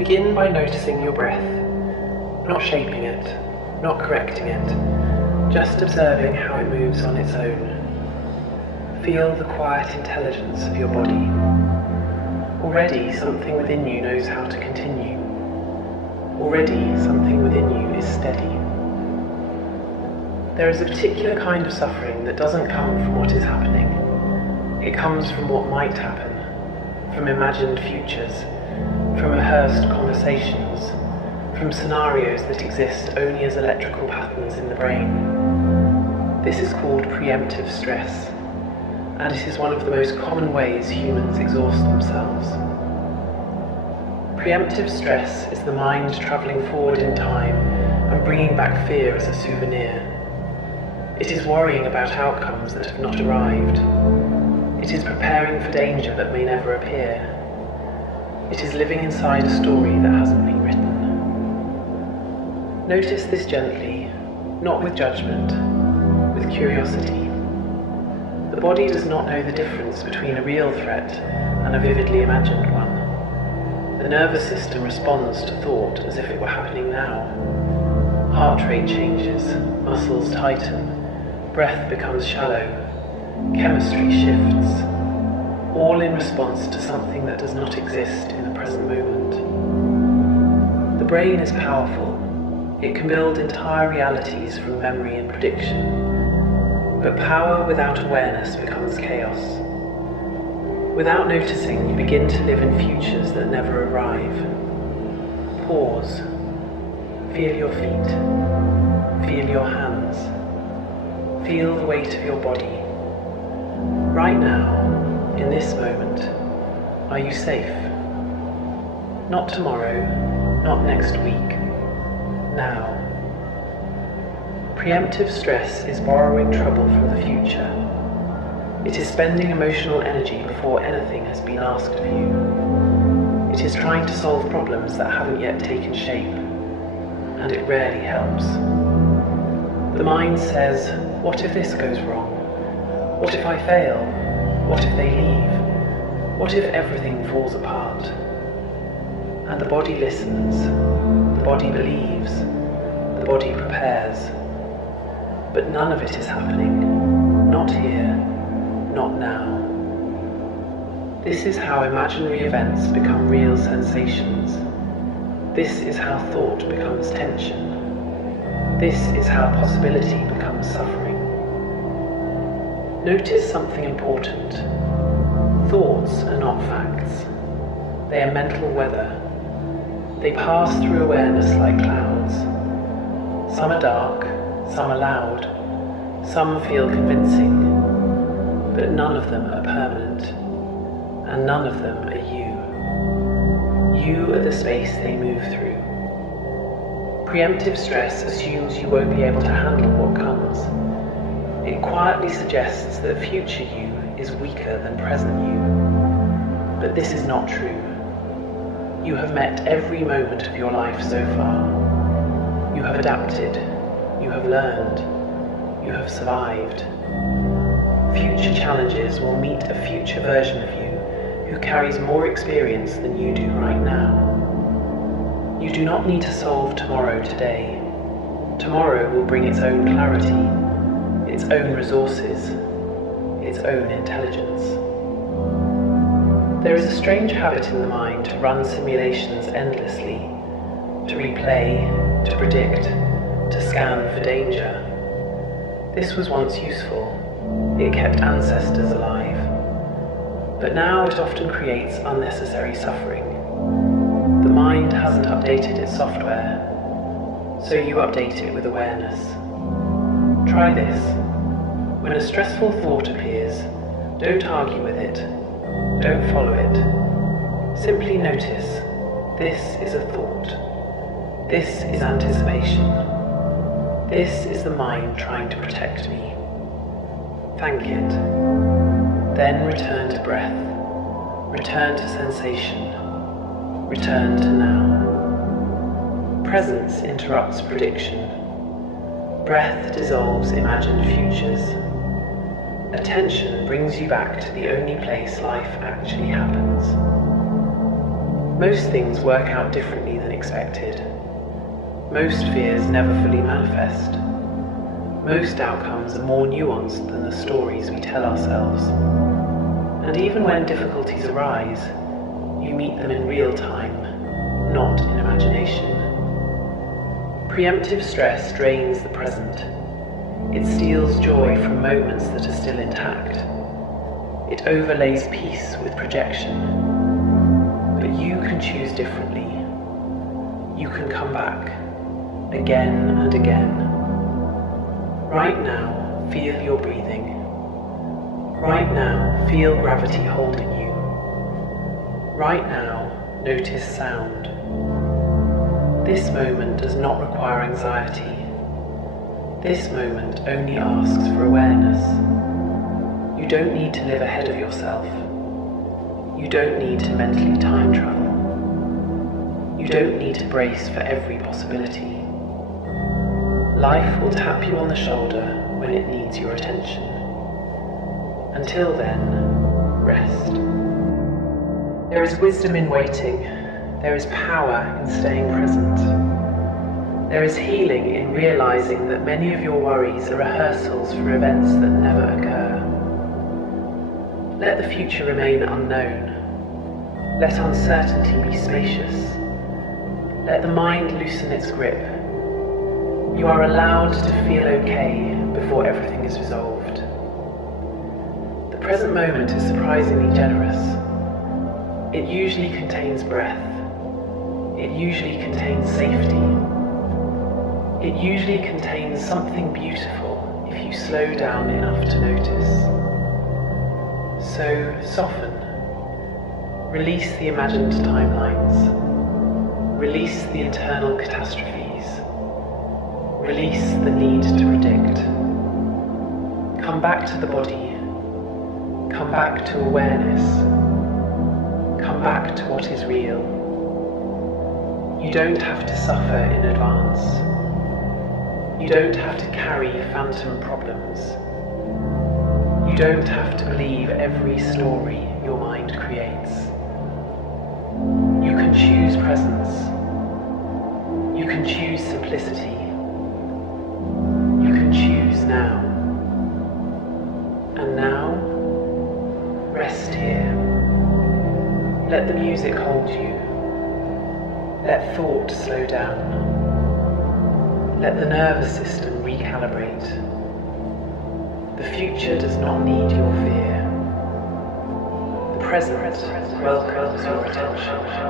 Begin by noticing your breath, not shaping it, not correcting it, just observing how it moves on its own. Feel the quiet intelligence of your body. Already something within you knows how to continue. Already something within you is steady. There is a particular kind of suffering that doesn't come from what is happening. It comes from what might happen, from imagined futures, from rehearsed conversations, from scenarios that exist only as electrical patterns in the brain. This is called preemptive stress, and it is one of the most common ways humans exhaust themselves. Preemptive stress is the mind travelling forward in time and bringing back fear as a souvenir. It is worrying about outcomes that have not arrived. It is preparing for danger that may never appear. It is living inside a story that hasn't been written. Notice this gently, not with judgment, with curiosity. The body does not know the difference between a real threat and a vividly imagined one. The nervous system responds to thought as if it were happening now. Heart rate changes, muscles tighten, breath becomes shallow, chemistry shifts, all in response to something that does not exist in the present moment. The brain is powerful. It can build entire realities from memory and prediction. But power without awareness becomes chaos. Without noticing, you begin to live in futures that never arrive. Pause. Feel your feet. Feel your hands. Feel the weight of your body. Right now, in this moment, are you safe? Not tomorrow, not next week. Now. Preemptive stress is borrowing trouble from the future. It is spending emotional energy before anything has been asked of you. It is trying to solve problems that haven't yet taken shape, and it rarely helps. The mind says, what if this goes wrong? What if I fail? What if they leave? What if everything falls apart? And the body listens, the body believes, the body prepares. But none of it is happening, not here, not now. This is how imaginary events become real sensations. This is how thought becomes tension. This is how possibility becomes suffering. Notice something important. Thoughts are not facts. They are mental weather. They pass through awareness like clouds. Some are dark, some are loud, some feel convincing, but none of them are permanent, and none of them are you. You are the space they move through. Preemptive stress assumes you won't be able to handle what comes. It quietly suggests that future you is weaker than present you. But this is not true. You have met every moment of your life so far. You have adapted. You have learned. You have survived. Future challenges will meet a future version of you who carries more experience than you do right now. You do not need to solve tomorrow today. Tomorrow will bring its own clarity, its own resources, its own intelligence. There is a strange habit in the mind to run simulations endlessly, to replay, to predict, to scan for danger. This was once useful. It kept ancestors alive. But now it often creates unnecessary suffering. The mind hasn't updated its software, so you update it with awareness. Try this. When a stressful thought appears, don't argue with it. Don't follow it. Simply notice, this is a thought. This is anticipation. This is the mind trying to protect me. Thank it. Then return to breath. Return to sensation. Return to now. Presence interrupts prediction. Breath dissolves imagined futures. Attention brings you back to the only place life actually happens. Most things work out differently than expected. Most fears never fully manifest. Most outcomes are more nuanced than the stories we tell ourselves. And even when difficulties arise, you meet them in real time, not in imagination. Preemptive stress drains the present. It steals joy from moments that are still intact. It overlays peace with projection. But you can choose differently. You can come back, again and again. Right now, feel your breathing. Right now, feel gravity holding you. Right now, notice sound. This moment does not require anxiety. This moment only asks for awareness. You don't need to live ahead of yourself. You don't need to mentally time travel. You don't need to brace for every possibility. Life will tap you on the shoulder when it needs your attention. Until then, rest. There is wisdom in waiting. There is power in staying present. There is healing in realizing that many of your worries are rehearsals for events that never occur. Let the future remain unknown. Let uncertainty be spacious. Let the mind loosen its grip. You are allowed to feel okay before everything is resolved. The present moment is surprisingly generous. It usually contains breath. It usually contains safety. It usually contains something beautiful if you slow down enough to notice. So soften. Release the imagined timelines. Release the internal catastrophes. Release the need to predict. Come back to the body. Come back to awareness. Come back to what is real. You don't have to suffer in advance. You don't have to carry phantom problems. You don't have to believe every story your mind creates. You can choose presence. You can choose simplicity. You can choose now. And now, rest here. Let the music hold you. Let thought slow down. Let the nervous system recalibrate. The future does not need your fear. The present welcomes your attention.